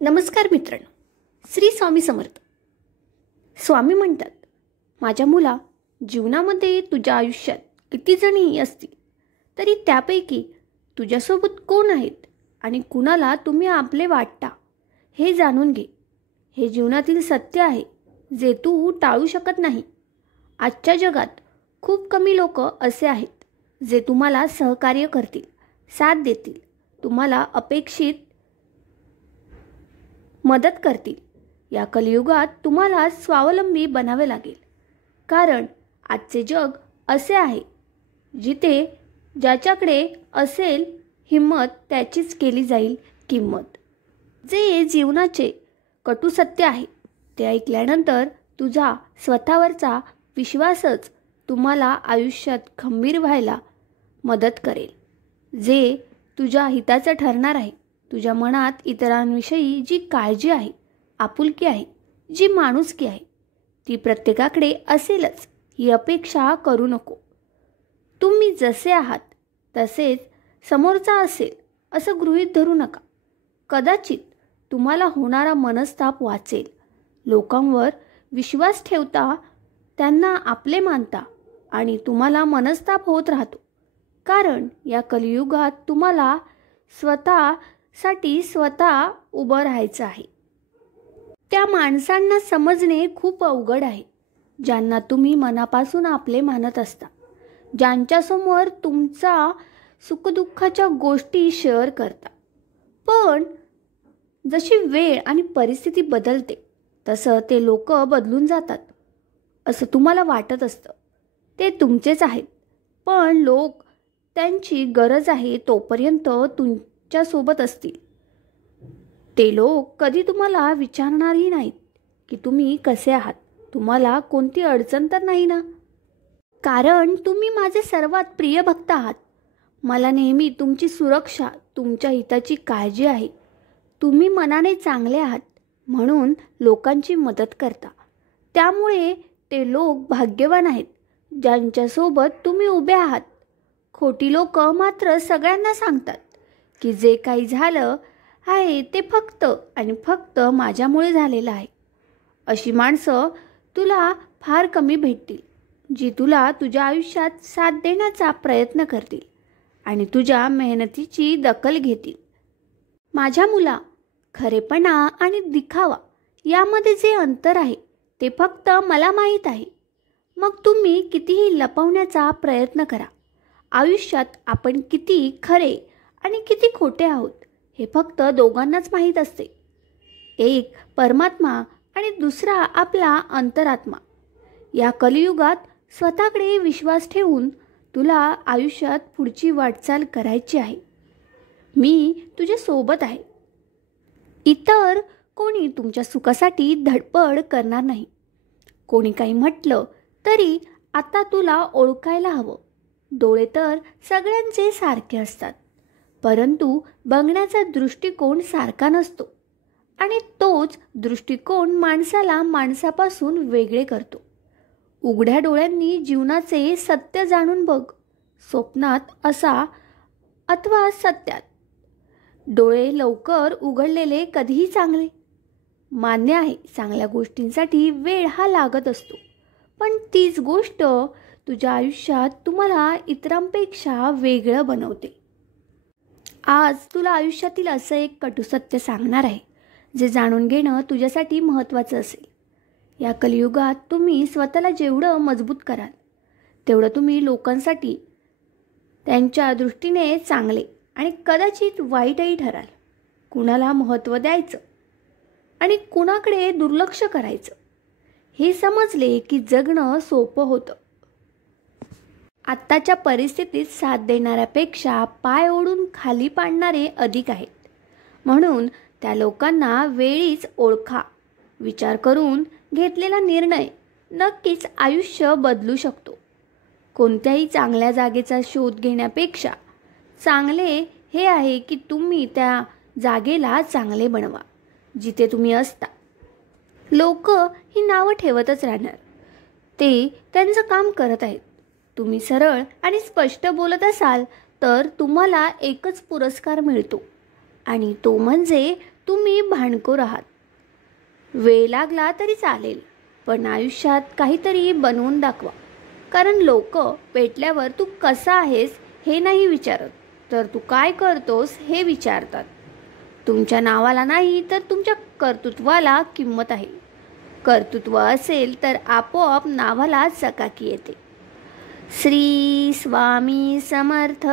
नमस्कार मित्रांनो, श्री स्वामी समर्थ. स्वामी म्हणतात, माझ्या मुला, जीवनामध्ये तुझ्या आयुष्यात किती जणही असतील तरी त्यापैकी तुझ्यासोबत कोण आहेत आणि कुणाला तुम्ही आपले वाटता हे जाणून घे. हे जीवनातील सत्य आहे जे तू टाळू शकत नाही. आजच्या जगात खूप कमी लोक असे आहेत जे तुम्हाला सहकार्य करतील, साथ देतील, तुम्हाला अपेक्षित मदत करतील. या कलियुगात तुम्हाला स्वावलंबी बनावे लागेल, कारण आजचे जग असे आहे जिथे ज्याच्याकडे असेल हिम्मत त्याचीच केली जाईल किंमत. जे जीवनाचे कटू सत्य आहे ते ऐकल्यानंतर तुझा स्वतःवरचा विश्वासच तुम्हाला आयुष्यात खंबीर व्हायला मदत करेल. जे तुझ्या हिताचं ठरणार आहे. तुझ्या मनात इतरांविषयी जी काळजी आहे, आपुलकी आहे, जी माणुसकी आहे ती प्रत्येकाकडे असेलच ही अपेक्षा करू नको. तुम्ही जसे आहात तसेच समोरचा असेल असं गृहीत धरू नका. कदाचित तुम्हाला होणारा मनस्ताप वाचेल. लोकांवर विश्वास ठेवता, त्यांना आपले मानता आणि तुम्हाला मनस्ताप होत राहतो, कारण या कलियुगात तुम्हाला स्वतः उभं राहायचं आहे. त्या माणसांना समजणे खूप अवघड आहे ज्यांना तुम्ही मनापासून आपले मानत असता, ज्यांच्यासमोर तुमचा सुखदुःखाच्या गोष्टी शेअर करता. पण जशी वेळ आणि परिस्थिती बदलते तसं ते लोक बदलून जातात असं तुम्हाला वाटत असतं. ते तुमचेच आहेत, पण लोक त्यांची गरज आहे तोपर्यंत तुमच्यासोबत असतील. ते लोक कधी तुम्हाला विचारणारही नाहीत की तुम्ही कसे आहात, तुम्हाला कोणती अडचण तर नाही ना, कारण तुम्ही माझे सर्वात प्रिय भक्त आहात. मला नेहमी तुमची सुरक्षा, तुमच्या हिताची काळजी आहे. तुम्ही मनाने चांगले आहात म्हणून लोकांची मदत करता. त्यामुळे ते लोक भाग्यवान आहेत ज्यांच्यासोबत तुम्ही उभे आहात. खोटी लोक मात्र सगळ्यांना सांगतात की जे काही झालं आहे ते फक्त आणि फक्त माझ्यामुळे झालेलं आहे. अशी माणसं तुला फार कमी भेटतील, जी तुला तुझ्या आयुष्यात साथ देण्याचा प्रयत्न करतील आणि तुझ्या मेहनतीची दखल घेतील. माझ्या मुला, खरेपणा आणि दिखावा यामध्ये जे अंतर आहे ते फक्त मला माहीत आहे. मग तुम्ही कितीही लपवण्याचा प्रयत्न करा, आयुष्यात आपण किती खरे आणि किती खोटे आहोत हे फक्त दोघांनाच माहीत असते. एक परमात्मा आणि दुसरा आपला अंतरात्मा. या कलियुगात स्वतःकडे विश्वास ठेवून तुला आयुष्यात पुढची वाटचाल करायची आहे. मी तुझ्या सोबत आहे. इतर कोणी तुमच्या सुखासाठी धडपड करणार नाही. कोणी काही म्हटलं तरी आता तुला ओळखायला हवं. डोळे तर सगळ्यांचे सारखे असतात, परंतु बघण्याचा दृष्टिकोन सारखा नसतो आणि तोच दृष्टिकोन माणसाला माणसापासून वेगळे करतो. उघड्या डोळ्यांनी जीवनाचे सत्य जाणून बघ. स्वप्नात असा अथवा सत्यात. डोळे लवकर उघडलेले कधीही चांगले. मान्य आहे, चांगल्या गोष्टींसाठी वेळ हा लागत असतो, पण तीच गोष्ट तुझ्या आयुष्यात तुम्हाला इतरांपेक्षा वेगळं बनवते. आज तुला आयुष्यातील असं एक कटुसत्य सांगणार आहे जे जाणून घेणं तुझ्यासाठी महत्त्वाचं असेल. या कलियुगात तुम्ही स्वतःला जेवढं मजबूत कराल तेवढं तुम्ही लोकांसाठी त्यांच्या दृष्टीने चांगले आणि कदाचित वाईटही ठराल. कुणाला महत्त्व द्यायचं आणि कुणाकडे दुर्लक्ष करायचं हे समजले की जगणं सोपं होतं. आत्ताच्या परिस्थितीत साथ देणाऱ्यापेक्षा पाय ओढून खाली पाडणारे अधिक आहेत. म्हणून त्या लोकांना वेळीच ओळखा. विचार करून घेतलेला निर्णय नक्कीच आयुष्य बदलू शकतो. कोणत्याही चांगल्या जागेचा शोध घेण्यापेक्षा चांगले हे आहे की तुम्ही त्या जागेला चांगले बनवा जिथे तुम्ही असता. लोक ही नावं ठेवतच राहणार. ते त्यांचं काम करत आहेत. तुम्ही सरळ आणि स्पष्ट बोलत असाल तर तुम्हाला एकच पुरस्कार मिळतो आणि तो म्हणजे तुम्ही भांडखोर आहात. वेळ लागला तरी चालेल, पण आयुष्यात काहीतरी बनवून दाखवा. कारण लोक भेटल्यावर तू कसा आहेस हे नाही विचारत, तर तू काय करतोस हे विचारतात. तुमच्या नावाला नाही तर तुमच्या कर्तृत्वाला किंमत आहे. कर्तृत्व असेल तर आपोआप नावाला चकाकी येते. श्री स्वामी समर्थ.